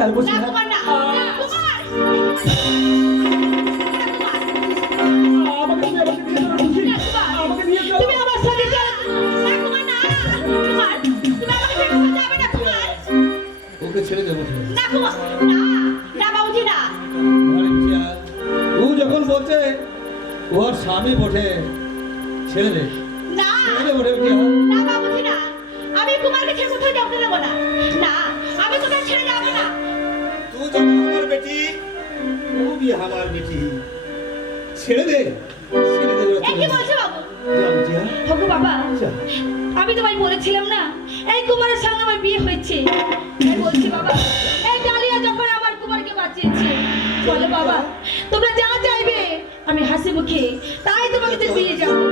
তাহলে বসে না না। কুমার না কুমার আমাকে নিয়ে চলো, খুশি। আমাকে নিয়ে চলো। তুমি আমার সাথে চলো না কুমার না কুমার তুমি আমাকে ছেড়ে কোথাও যাবে না কুমার ওকে ছেড়ে দেবো না কুমার না না বাবুজি না ও যখন বলছে ওর স্বামী বটে ছেড়ে দে না ছেড়ে দে বটে বিটিয়া না বাবুজি না আমি কুমারকে ছেড়ে কোথাও যেতে দেবো না না আমি কোথাও ছেড়ে যাবো না तू जब हमार बेटी तू भी हमार बेटी ছেড়ে দে এই কি বলছো বাবু যা বিটিয়া ওগো বাবা যা আমি তোমায় বলেছিলাম না এই কুমারের সঙ্গে আমার বিয়ে হয়েছে তাই বলছি বাবা এই ডালিয়া যখন আমার কুমারকে বাঁচিয়েছে বলো বাবা তোমরা যা চাইবে আমি হাসি মুখে তাই তোমাকে দিয়ে যাবো